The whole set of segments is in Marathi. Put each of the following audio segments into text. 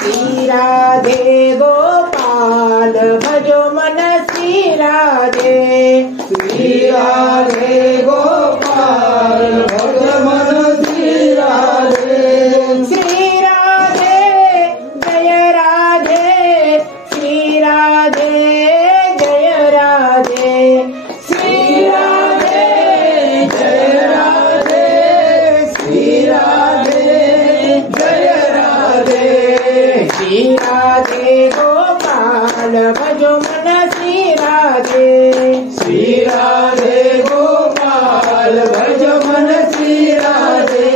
श्री राधे गोपाल भजो मन श्री राधे, श्री राधे गोपाल भज मन श्री राधे। श्री राधे जय राधे, श्री राधे जय राधे, श्री राधे जय राधे, श्री राधे जय राधे। श्री राधे गोपाल भजो मन श्री राधे, श्री राधे गोपाल भज मन श्री राधे।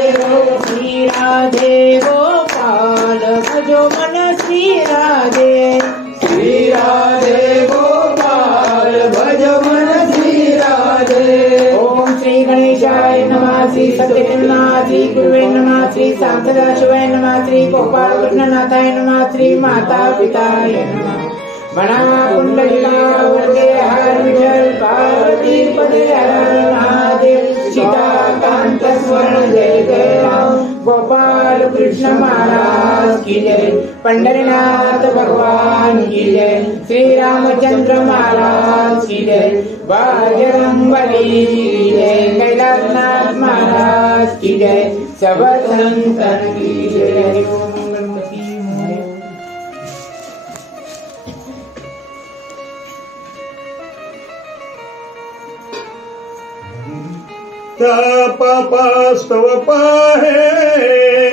श्री राधे गोपाल भजो मन श्री राधे, श्री राधे गोपाल भज मन श्री राधे। ओम श्री गणेशाय नमः, श्री सत्यनाथ श्री गुरुवे नमः, श्री शांतदाशिवाय नमः, श्री गोपाल कृष्णनाथाय नमः, श्री माता पिताय नमः। मना कुंडलिका वरदे हर विठल पार्वती पदे हर महादेव, सीता कांत स्वर्ण जय जय राम, गोपाल कृष्ण महाराज की जय, पंढरीनाथ भगवान की जय, श्री रामचंद्र महाराज की जय, बजरंगबली की जय, कैलाशनाथ महाराज की जय, सब संतन की जय। त्या पापास्तव पाहे,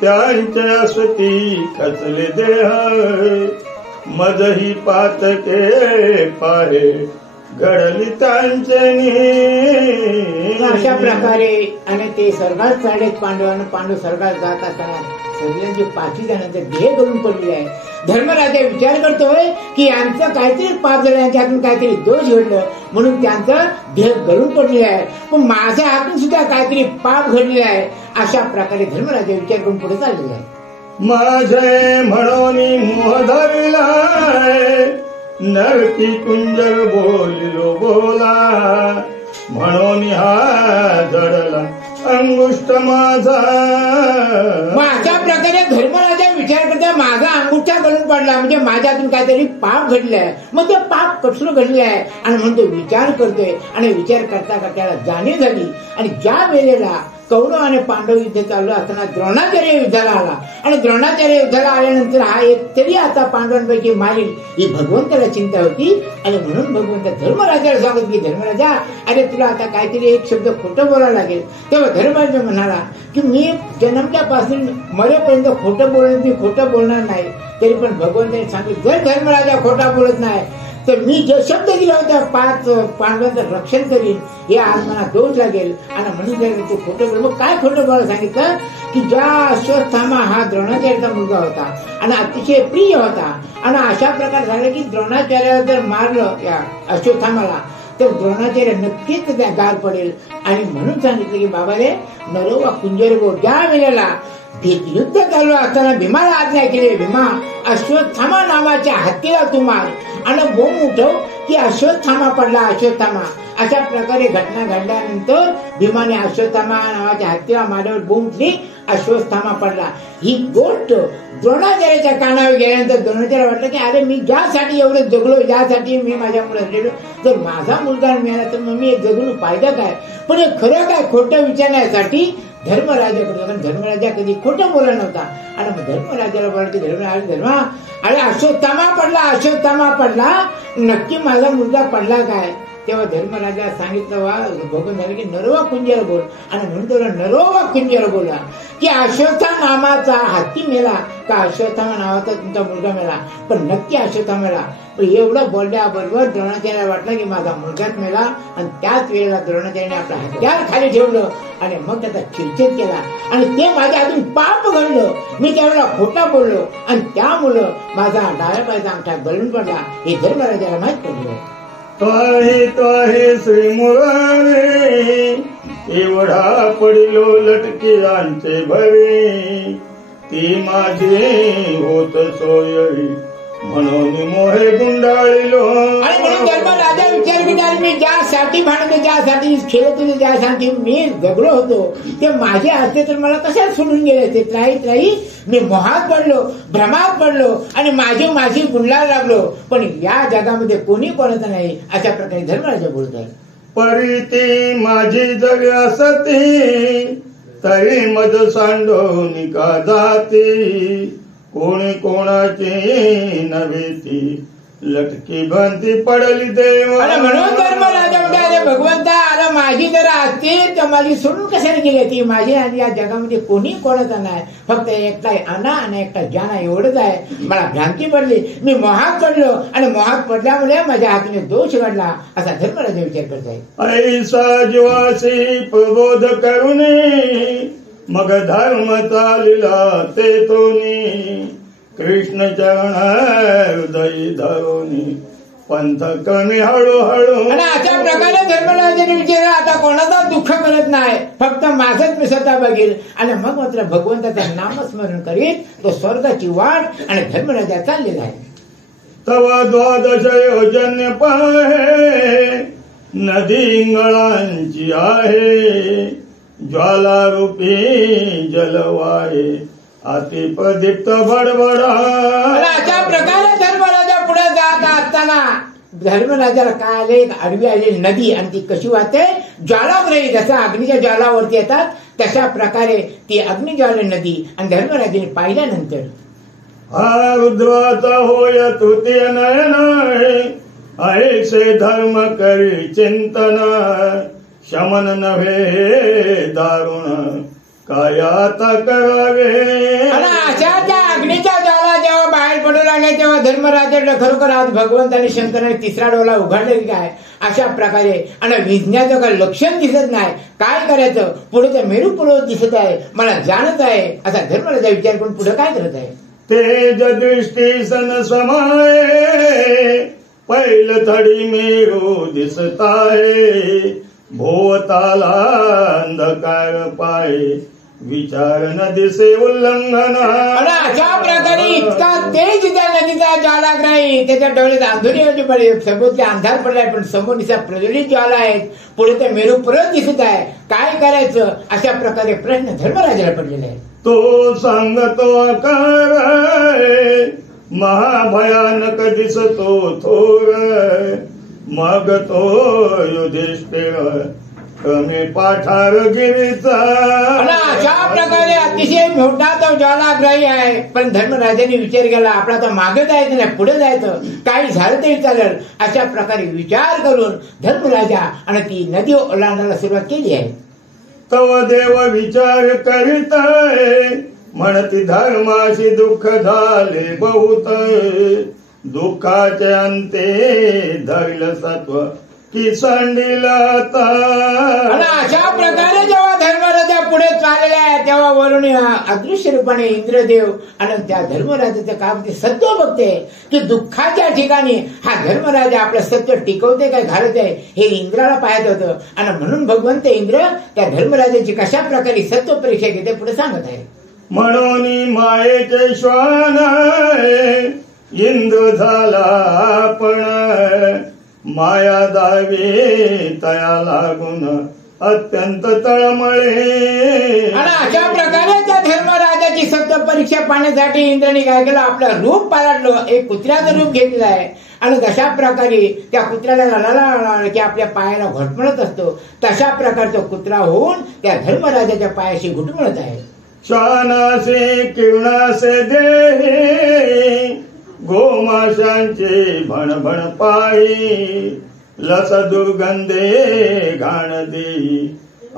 त्यांच्या स्वती खचले देह, मजही पातके पाहे, घडली त्यांचे अशा प्रकारे आणि ते स्वर्गात चालेत पांडवांना, पांडव स्वर्गात जात असताना सगळ्यांचे 5 जणांचे देह गळून पडले आहे. धर्मराजा विचार करतोय की यांचं काहीतरी पाप झालं, यांच्या हातून काहीतरी दोष घडलं म्हणून त्यांचं देह गळून पडले आहे, पण माझ्या हातून सुद्धा काहीतरी पाप घडले आहे. अशा प्रकारे धर्मराजा विचार करून पुढे चाललेला आहे. माझे म्हणून मोह धरलाय, नरकी कुंजर बोलिलो बोला, म्हणून हा जडला अंगुष्ठ माझा. मग अशा प्रकारे धर्मराजा विचार करता माझा अंगुठा गळून पडला, म्हणजे माझ्यातून काहीतरी पाप घडलंय. मग ते पाप कसलं घडले आहे आणि म्हणून तो विचार करतोय. आणि विचार करता करता जाणीव झाली. आणि ज्या वेळेला कौरव आणि पांडव युद्ध चालू असताना द्रोणाचार्य युद्धाला आला, आणि द्रोणाचार्य युद्धाला आल्यानंतर हा एक तरी आता पांडवांपैकी मारील ही भगवंताला चिंता होती. आणि म्हणून भगवंत धर्मराजाला सांगत की धर्मराजा, अरे तुला आता काहीतरी एक शब्द खोटं बोलावं लागेल. तेव्हा धर्मराजा म्हणाला की मी जन्मल्यापासून मरेपर्यंत खोटं बोलत, मी खोटं बोलणार नाही. तरी पण भगवंताने सांगितलं जर धर्मराजा खोटा बोलत नाही तर मी जो शब्द दिला होता 5 पांडवांचं रक्षण करीन, हे आज मला दोष लागेल. आणि म्हणून तू खोटं बोल. मग काय खोटं बोलायला सांगितलं की ज्या अश्वत्थामा हा द्रोणाचार्याचा मुलगा होता आणि अतिशय प्रिय होता, आणि अशा प्रकार झालं की द्रोणाचार्याला जर मारलं या अश्वत्थामाला तर द्रोणाचार्य नक्कीच त्या गार पडेल. आणि म्हणून सांगितलं की बाबा रे नरो वा कुंजर गो, ज्या वेळेला युद्ध चालू असताना भीमाला आज्ञा केली, भीमा अश्वत्थामा नावाच्या हत्तीला तू मार आणि बोंब उठव की अश्वत्थामा पडला, अश्वत्थामा. अशा प्रकारे घटना घडल्यानंतर भीमाने अश्वत्थामा नावाच्या हत्तीला मारल्यावर बोंब उठली, अश्वत्थामा पडला. ही गोष्ट द्रोणाचार्याच्या कानावर गेल्यानंतर द्रोणाचार्य वाटलं की अरे मी ज्यासाठी एवढं जगलो, ज्यासाठी मी माझ्या मुलाला, जर माझा मुलगा मिळाला तर मग मी जगून फायदा काय. पण हे खरं काय खोटं विचारण्यासाठी धर्मराजा करतो, कारण धर्मराजा कधी खोटं बोलला नव्हता. आणि मग धर्मराजाला बोलला की धर्मा अरे अश्वत्थामा पडला, अश्वत्थामा पडला, नक्की माझा मुलगा पडला काय. तेव्हा धर्मराजा सांगितलं वा भगवान झालं की नरोवा कुंजर बोल. आणि म्हणून तो नरोवा कुंजर बोला की अश्वत्था नामाचा हत्ती मेला का अश्वत्थामा नावाचा तुमचा मुलगा मेला, पण नक्की अश्वत्थामा मेला. पण एवढं बोलल्याबरोबर द्रोणाचार्याला वाटलं की माझा मुलगाच मेला. आणि त्याच वेळेला द्रोणाचार्याने आपलं हत्यार खाली ठेवलं आणि मग त्याचा चिरछेद केला. आणि ते माझ्या हातून पाप घडलं, मी त्यावेळेला खोटा बोललो आणि त्यामुळं माझा डाव्या पायाचा अंगठा गळून पडला, हे धर्मराजाला माहीत पडलं. त्वाही श्री मुरारे, एवढा पडिलो लटके आमचे भवे, ती माझी होत सोयरी म्हणून मोहे गुंडाळिलो. आणि म्हणून धर्मराजा विचार केला, मी ज्यासाठी भांडले, ज्यासाठी खेळत होते, ज्यासाठी मी जगलो होतो, ते माझे असते तर मला कशाला सोडून गेले ते. त्राई मी मोहात पडलो, भ्रमात पडलो आणि माझी गुंडाळा लागलो. पण या जगामध्ये कोणी कोणाचं नाही, अशा प्रकारे धर्मराजा बोलत आहे. परिती माझी जग असती, तरी मज सांडोनी का जाती. कोणी कोणाची नव्हे ती, लटकी भंती पडली देव. आणि म्हणून धर्मराजा म्हणते, भगवंता आता माझी जर असतील तर माझी सोडून कशाने गेली ती. माझी आणि या जगामध्ये कोणी कोणाचा नाही, फक्त एकटा आणा आणि एकटा जाना एवढंच आहे. मला भ्रांती पडली, मी मोहात पडलो आणि मोहात पडल्यामुळे माझ्या हातीने दोष घडला, असा धर्मराजा विचार करत आहे. ऐसा जीवासी प्रबोध करुनी, मग धर्म चालिला ते तोनी. कृष्ण चरण हृदय धरुनी, पंथ कमी हळूहळू. आणि अशा प्रकारे धर्मराजाने विचारलं, आता कोणाचा दुःख करत नाही, फक्त माझंच मी स्वतः बघेल. आणि मग मात्र भगवंताचं नामस्मरण करीत तो स्वर्गाची वाट आणि धर्मराजा चाललेला आहे. तव द्वादश योजन पाहे, नदी इंगळांची आहे. ज्वालारूपी जलवाये, अतिप्रदीप्त बडबडा. अशा प्रकारे धर्मराजा पुढे जात असताना धर्मराजाला काय आले, एक आडवी आलेली नदी, आणि ती कशी वाहते, ज्वालाग्रही जसं अग्नीच्या ज्वालावरती येतात तशा प्रकारे ती अग्निज्वाला नदी. आणि धर्मराजाने पाहिल्यानंतर, हा रुद्राचा होय तृतीय नयन, ऐसे धर्म करी चिंतन. शमन नव्हे दारुण, काय आता करावे. आणि अशा त्या अग्नीच्या ज्वाला जेव्हा बाहेर पडू लागले, तेव्हा धर्मराजाला खरोखर आज भगवंताने शंकराने तिसरा डोला उघडला की काय, अशा प्रकारे. आणि विज्ञाचं काही लक्षण दिसत नाही, काय करायचं, पुढे तर मेरू पर्वत दिसत आहे, मला जाणत आहे, असा धर्मराजा विचार करून पुढे काय करत आहे. तेज दृष्टी सन समाये, पैल थडी मेरू दिसत आहे. भोवताला अंधकार पाय, विचार न दिसे उल्लंघन. आणि अशा प्रकारे इतका तेज त्या नदीचा ज्वालाग्रही, त्याच्या डोळ्यात अंधुरी पडले, समोरचे अंधार पडलाय, पण समोर दिसा प्रज्वलित ज्वाला आहेत, पुढे ते मेरू पर्वत दिसत आहे, काय करायचं, अशा प्रकारे प्रश्न धर्मराजाला पडलेला आहे. तो सांगतो आकार, महाभयानक दिसतो थोर. मग तो युधिष्ठिर कमी पाठार गिरीचा. आणि अशा प्रकारे अतिशय मोठा तो ज्वालाग्रही आहे, पण धर्मराजाने विचार केला, आपला तर मागे जायचं नाही, पुढे जायचं, काही झालं तरी चालेल, अशा प्रकारे विचार करून धर्मराजा आणि ती नदी ओलांडायला सुरुवात केली आहे. तव देव विचार करीत, म्हणती धर्माशी दुःख झाले बहुत. दुःखाचे अंते धरल सत्व की सांडिला. आणि अशा प्रकारे जेव्हा धर्मराजा पुढे चाललेला आहे, तेव्हा वरून अदृश्य रूपाने इंद्रदेव आणि त्या धर्मराजाचं काम ते सत्व बघते की दुःखाच्या ठिकाणी हा धर्मराजा आपलं सत्व टिकवते काय घालत आहे, हे इंद्राला पाहत होतं. आणि म्हणून भगवंत इंद्र त्या धर्मराजाची कशा प्रकारे सत्व परीक्षा घेते पुढे सांगत आहे. म्हणून मायेचे श्वान इंद्र झाला, पण माया दावे तया लागून अत्यंत तळमळे. आणि अशा प्रकारे त्या धर्मराजाची सत्य परीक्षा पाहण्यासाठी इंद्राने काय केलं, आपलं रूप पालटलं, एक कुत्र्याचं रूप घेतलेलं आहे. आणि तशा प्रकारे त्या कुत्र्याला लढाला की आपल्या पायाला घुटमळत असतो, तशा प्रकारचा कुत्रा होऊन त्या धर्मराजाच्या पायाशी घुटमळत आहे. शानासे किरणासे देही, गोमाशांचे भणभण पायी. लस दुर्गंधे घाण देई,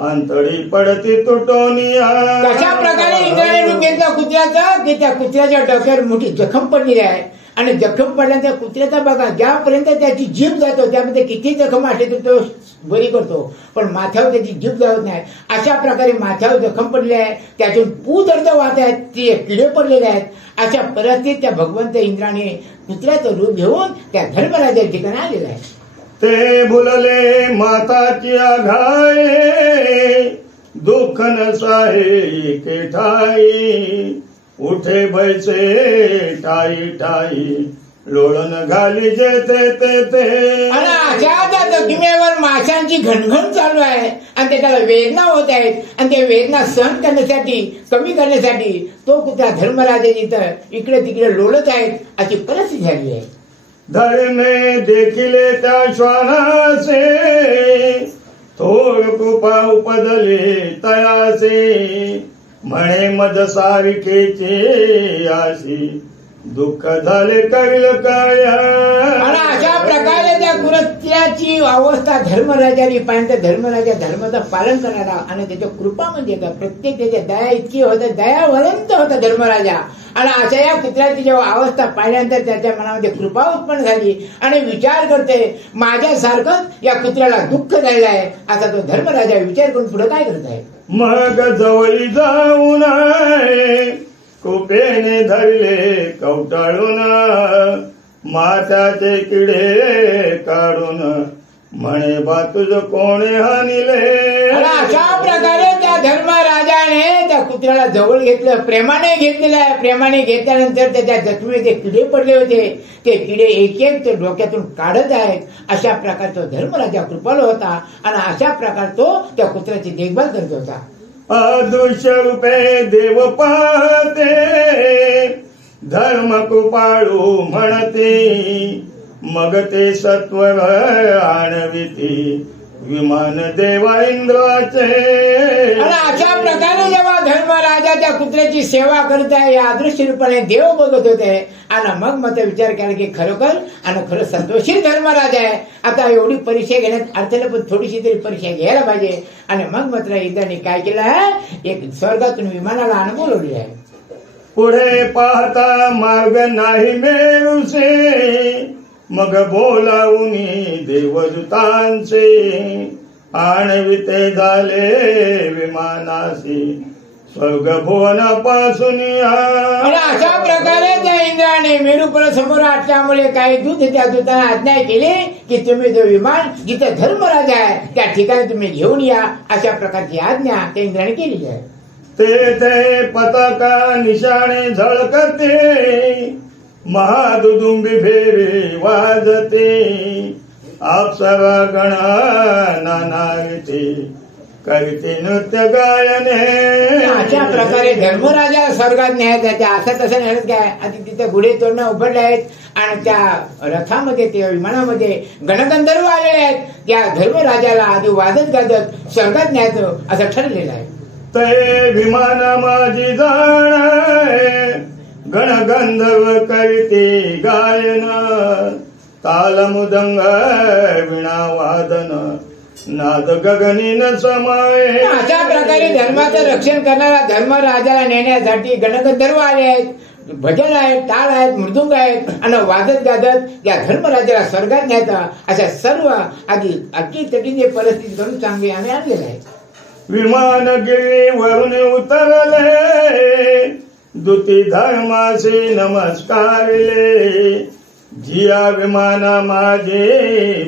अंतळी पडती तुटोनिया. कशा प्रकारे इंद्राने रूप घेतलं कुत्र्याचं की त्या कुत्र्याच्या डोक्यावर मोठी जखम पडलेली आहे. आणि जखम पडल्यानंतर त्या कुत्र्याचा बघा, ज्यापर्यंत त्याची जीभ जातो त्यामध्ये किती जखम असते तो बरी करतो, पण माथ्यावर त्याची जीभ जात नाही. अशा प्रकारे माथ्यावर जखम पडली आहे, त्यातून पूदर्द वाहत आहेत, ते किडे पडलेले आहेत. अशा परिस्थितीत त्या भगवंत इंद्राने कुत्र्याचं रूप घेऊन त्या धर्मराजा ठिकाणी आलेला आहे. ते भुलले माताची आघाये, दुःख नसाहे के ठाई. उठे बैसे टाई टाई, लोळण घाली जे ते आणि अशा त्या जखमेवर माशांची घणघण चालू आहे आणि त्याला वेदना होत आहेत आणि त्या वेदना सहन करण्यासाठी कमी करण्यासाठी तो कुत्रा धर्मराजाची तर इकडे तिकडे लोळत आहेत अशी परिस्थिती झाली आहे. धर्मे देखिले त्या श्वानासे थोर कृपा उपदले तयासे म्हणे मद सारिकेचे आशी दुःख झाले कळल काय. आणि अशा प्रकारे त्या कुत्र्याची अवस्था धर्मराजाने पाहिजे. धर्मराजा धर्माचं पालन करणारा आणि त्याच्या कृपा म्हणजे का प्रत्येक त्याच्या दया इतकी होतं दयावरंत होता धर्मराजा. आणि अशा या कुत्र्याची जेव्हा अवस्था पाहिल्यानंतर त्याच्या मनामध्ये कृपा उत्पन्न झाली आणि विचार करते माझ्यासारखंच या कुत्र्याला दुःख झालेलं आहे. असा तो धर्मराजा विचार करून पुढे काय करत आहे. मग जवळी जाऊन कृपेने धरले कवटाळून माथ्याचे किडे काढून म्हणे बा तुझ कोणे हानिले. अशा प्रकारे त्या धर्मराजाने त्या कुत्र्याला जवळ घेतलं प्रेमाने घेतलेलं आहे. प्रेमाने घेतल्यानंतर त्याच्या जखमेचे किडे पडले होते ते किडे एक एक ते डोक्यातून काढत आहेत. अशा प्रकारे तो धर्मराजा कृपाळू होता आणि अशा प्रकारे तो त्या कुत्र्याची देखभाल करत होता. अदृश्य रूपे देव पाहते धर्म कृपाळू म्हणते मग ते सत्वर आणविती विमान देवा इंद्राचे. आणि अशा प्रकारे जेव्हा धर्मराजा त्या कुत्र्याची सेवा करत आहे या अदृश्य रूपाने देव बघत होते आणि मग मात्र विचार केला की खरोखर आणि खरं संतोषी धर्मराजा आहे. आता एवढी परीक्षा घेण्यात अडचण पण थोडीशी तरी परीक्षा घ्यायला पाहिजे. आणि मग मात्र इंद्राने काय केलं आहे एक स्वर्गातून विमानाला आणून बोलवली आहे. पुढे पाहता मार्ग नाही मेरुसे मग बोलावून देवदूतांचे आणविते झाले विमानासी स्वर्ग भुवनापासून. आणि अशा प्रकारे त्या इंद्राने मेरूपर समोर आटल्यामुळे काही दूत त्या दूतांना आज्ञा केली की तुम्ही जो विमान जिथे धर्मराजा आहे त्या ठिकाणी तुम्ही घेऊन या. अशा प्रकारची आज्ञा त्या इंद्राने केली आहे. तेथे पताका निशाणे झळकते महादुदुंबी फेरे वाजते अप्सरा गणा नानाविते करते नृत्य गायने. अशा प्रकारे धर्मराजा स्वर्गात न्यायचं आहे. असं तसं न्यायच काय आधी तिथे गुढे तोरणं उघडले आहेत आणि त्या रथामध्ये त्या विमानामध्ये गणगंधर्व आलेले आहेत. त्या धर्मराजाला आधी वाजत गाजत स्वर्गात न्यायचं असं ठरलेलं आहे. ते विमान माझी जाण गणगंधर्व करते गायन ताल मृदंग विणा वादन नाद गगनीन समाये. अशा प्रकारे धर्माचं रक्षण करणारा धर्मराजाला नेण्यासाठी गणगंधर्व आले आहेत. भजन आहेत टाळ आहेत मृदुंग आहेत आणि वाजत गाजत या धर्मराजाला स्वर्गात न्यायचा अशा सर्व आधी अटी तटीने परिस्थिती करून चांगली आम्ही आणलेलं आहे. विमान गिरीवरून उतरले दुती धर्मासे नमस्कारले जिया विमाना माझे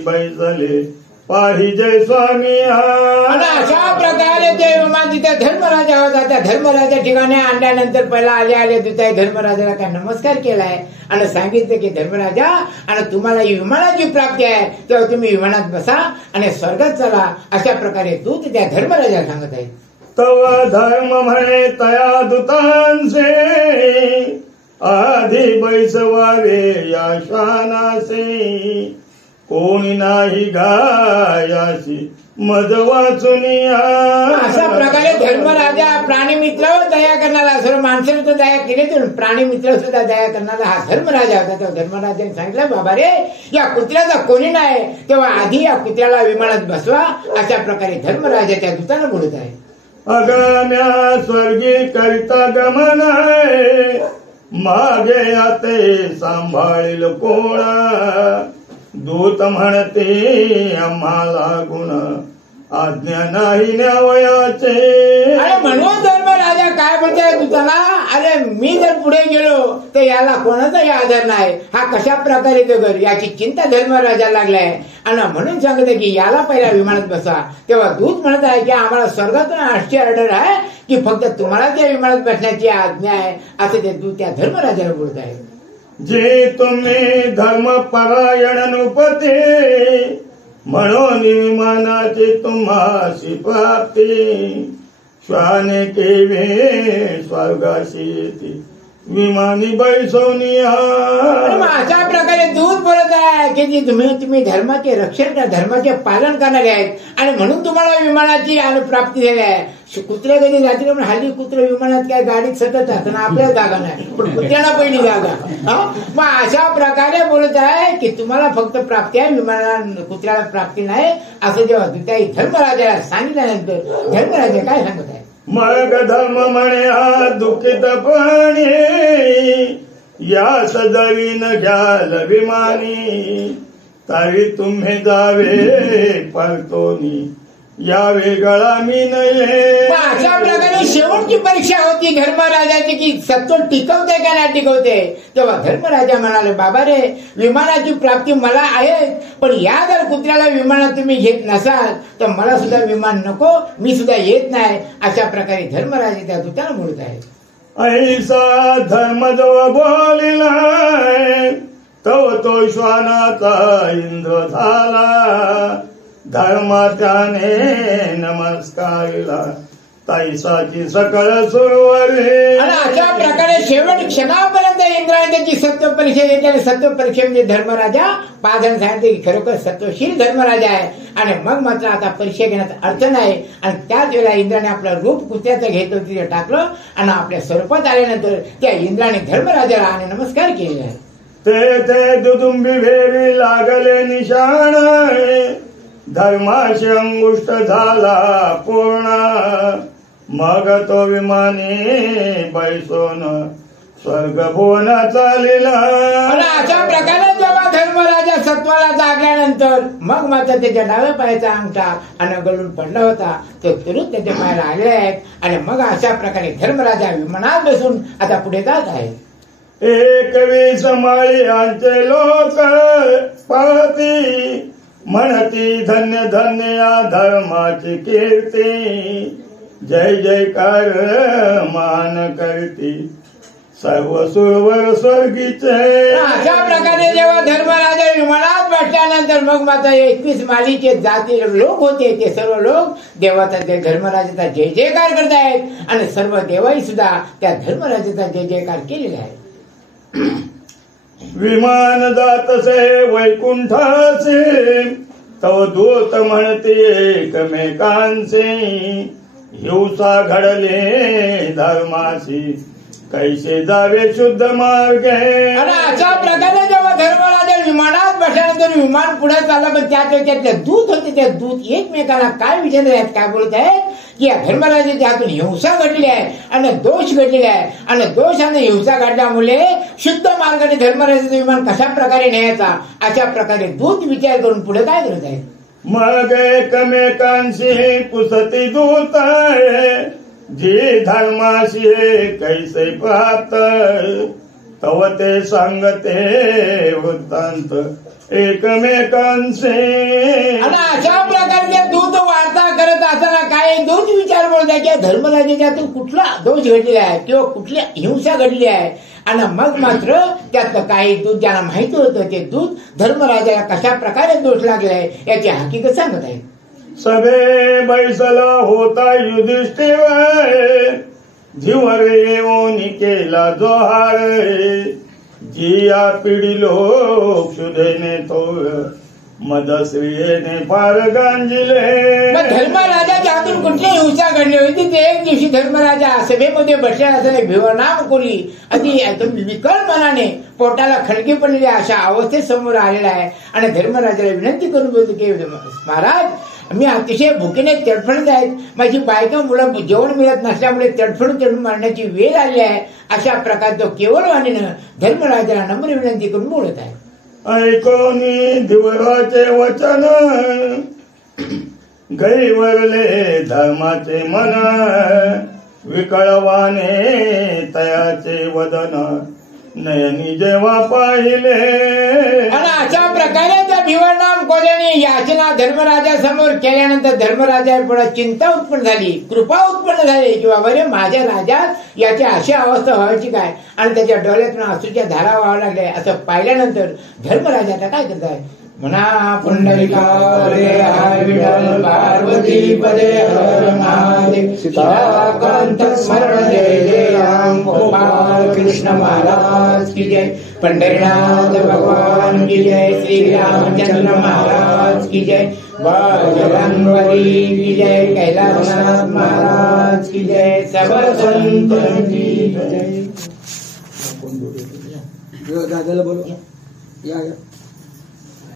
बैसले पाहिजे स्वामी. आणि अशा प्रकारे ते विमान जिथे धर्मराजा होता त्या धर्मराजा ठिकाणी आणल्यानंतर पहिला आले दुताई धर्मराजाला काय नमस्कार केलाय आणि सांगितलं की धर्मराजा आणि तुम्हाला विमानाची प्राप्ती आहे तेव्हा तुम्ही विमानात बसा आणि स्वर्गात चला. अशा प्रकारे दूत त्या धर्मराजाला सांगत आहे. तव धर्म म्हणे तया दूतांचे आधी बैसवावे या श्वानासे कोणी नाही गायाशी मज वाचून. अशा प्रकारे धर्मराजा प्राणी मित्रावर दया करणारा सर्व माणसाने तर दया केली तर प्राणी मित्र सुद्धा दया करणारा हा धर्मराजा होता. तेव्हा धर्मराजाने सांगितलं बाबा रे या कुत्र्याचा कोणी नाही तेव्हा आधी या कुत्र्याला विमानात बसवा. अशा प्रकारे धर्मराजाच्या दूतानं बोलत आहे. अगम्या स्वर्गी करिता गमन मागे आते सांभाळील कोणा दूत म्हणते आम्हाला गुण आज्ञा नाही न्यावयाचे. अरे म्हणून धर्मराजा काय म्हणताय दूताला अरे मी जर पुढे गेलो तर याला कोणाचाही आधार नाही हा कशा प्रकारे तो घर याची चिंता धर्मराजा लागलाय. आणि म्हणून सांगते की याला पहिला विमानात बसा. तेव्हा दूत म्हणत आहे की आम्हाला स्वर्गातून अशी ऑर्डर आहे की फक्त तुम्हाला त्या विमानात बसण्याची आज्ञा आहे असं ते दूत त्या धर्मराजाला बोलत आहे. जे तुम्ही धर्मपरायण नृपते म्हणून विमानाचे तुम्हासी प्राप्ती श्वाने केवे स्वर्गाशी येते विमानी बैसवनिया. अशा प्रकारे दूध बोलत आहे की जी तुम्ही धर्माचे रक्षण करा, धर्माचे पालन करणारे आहेत आणि म्हणून तुम्हाला विमानाची प्राप्ती झाली आहे. कुत्रे कधी जातील पण हल्ली कुत्रे विमानात काय गाडीत सतत असताना आपल्याला जागा नाही पण कुत्र्याला पहिली जागा. मग अशा प्रकारे बोलत आहे की तुम्हाला फक्त प्राप्ती आहे विमानाला कुत्र्याला प्राप्ती नाही असं जेव्हा त्या धर्मराजाला सांगितल्यानंतर धर्मराजा काय सांगत आहे. मग धर्म म्हणे हा दुःखितपणे या सदवीन घ्याल विमानी तरी तुम्ही जावे परतोनी यावे गळा मी नये. अशा प्रकारे शेवटची परीक्षा होती धर्मराजाची की सत्व टिकवते का नाही टिकवते. तेव्हा धर्मराजा म्हणाले बाबा रे विमानाची प्राप्ती मला आहे पण या जर कुत्र्याला विमानात तुम्ही घेत नसाल तर मला सुद्धा विमान नको मी सुद्धा येत नाही. अशा प्रकारे धर्मराजा त्या दूताला बोलत आहे. ऐसा धर्म जो बोलिला तव तो श्वानाचा इंद्र झाला धर्मा त्याने नमस्कारिला तैसाची सकळ सुरवली. आणि अशा प्रकारे शेवट क्षणापर्यंत इंद्राने त्याची सत्व परीक्षा घेतली आणि सत्व परीक्षा म्हणजे धर्मराजा पाहताना सांगितले की खरोखर सत्वशील धर्मराजा आहे आणि मग मात्र आता परीक्षा घेण्याचा अर्थ नाही. आणि त्याच वेळेला इंद्राने आपलं रूप कुत्र्याचं घेतलं तिथे टाकलं आणि आपल्या स्वरूपात आल्यानंतर त्या इंद्राने धर्मराजाला आणि नमस्कार केले आहे. ते दुदुंबी भेरी लागले निशाण धर्माशी अंगुष्ट झाला पूर्ण मग तो विमाने बैसोन स्वर्ग भुवन चालिला. अशा प्रकारे जेव्हा धर्मराजा सत्वाला जागल्यानंतर मग मात्र त्याच्या डाव्या पायाचा अंगठा आणि गळून पडला होता तो तुरुत त्याच्या पायाला आले आहेत आणि मग अशा प्रकारे धर्मराजा विमानात बसून आता पुढे जात आहे. 21 माळ्यांचे लोक पाहती म्हणती धन्य धन्य या धर्माची कीर्ती जय जयकार मान करती सर्व सुरवर स्वर्गीचे. अशा प्रकारे जेव्हा धर्मराजा विमानात बसल्यानंतर मग मात्र 21 मालीचे जाती लोक होते ते सर्व लोक देवाचा धर्मराजाचा जय जयकार करत आहेत आणि सर्व देवाई सुद्धा त्या धर्मराजाचा जय जयकार केलेला आहे. विमान जातसे वैकुंठाचे तव दूत म्हणते एकमेकांचे हिंसा घडले धर्माशी कैसे जावे शुद्ध मार्गे. आणि अशा प्रकारे जेव्हा धर्मराजा विमानात बसल्यानंतर विमान पुढे चालला पण त्यातले दूत होते ते दूत एकमेकांना काय विचारत आहेत काय बोलत आहेत की या धर्मराजाच्या हातून हिंसा घडली आहे आणि दोष घडलेला आहे आणि दोष आणि हिंसा घडल्यामुळे शुद्ध मार्गाने धर्मराजाचं विमान कशा प्रकारे न्यायचा अशा प्रकारे दूत विचार करून पुढे काय करत आहेत. मग एकमेकांशी पुसती दूत जी धर्माशी कैसे प्राप्त तव ते सांगते वृत्तांत एकमेकांचे. आणि अशा प्रकारचे दूत वार्ता करत असताना काही दोष विचार बोलतात की धर्मराजाच्यातून कुठला दोष घडलेला आहे किंवा कुठली हिंसा घडली आहे आणि मग मात्र त्यात काही दूत ज्यांना माहिती होतं ते दूत धर्मराजाला कशा प्रकारे दोष लागलाय याची हकीकत सांगत आहे. सभे बैसला होता युधिष्ठिर जीवरे येऊन केला जोहार जिया पिढीलो क्षुधेने थोर मदश्रीने फार गांजिले. धर्मराजाच्या हातून कुठली हिंसा घडली होती ते एक दिवशी धर्मराजा सभेमध्ये बसले असताना भिवनाम कोली अति विकल मनाने पोटाला खडके पडलेले अशा अवस्थेत समोर आलेला आहे आणि धर्मराजाला विनंती करून बोलतो की महाराज मी अतिशय भुकेने तडफडत आहेत माझी बायका मुलं जेवण मिळत नसल्यामुळे तडफडून मारण्याची वेळ आली आहे. अशा प्रकारे तो केवळवाणीनं धर्मराजाला नम्र विनंती करून बोलत आहे. ऐकोनी दिवराचे वचन गैवरले धर्माचे मन विकळवाने तयाचे वदन नयनी जेव्हा पाहिले. आणि अशा प्रकारे त्या भिवनाम कोल्याने याचना धर्मराजा समोर केल्यानंतर धर्मराजा पुढे चिंता उत्पन्न झाली कृपा उत्पन्न झाली की बाबा रे माझ्या राजात याची अशी अवस्था व्हायची काय आणि त्याच्या डोळ्यातून अश्रूच्या धारा व्हावं लागल्या. असं पाहिल्यानंतर धर्मराजा आता काय करताय म्हणा पुंडलिकारे हर विठ्ठल पार्वती पदे हर महादेव सीताकांत स्मरण जय जय राम गोपाल कृष्ण महाराज की जय पंढरीनाथ भगवान की जय श्री रामचंद्र महाराज की जय बजरंगबली की जय कैलासनाथ महाराज की जय सब संत की जय. दादाला बोलू या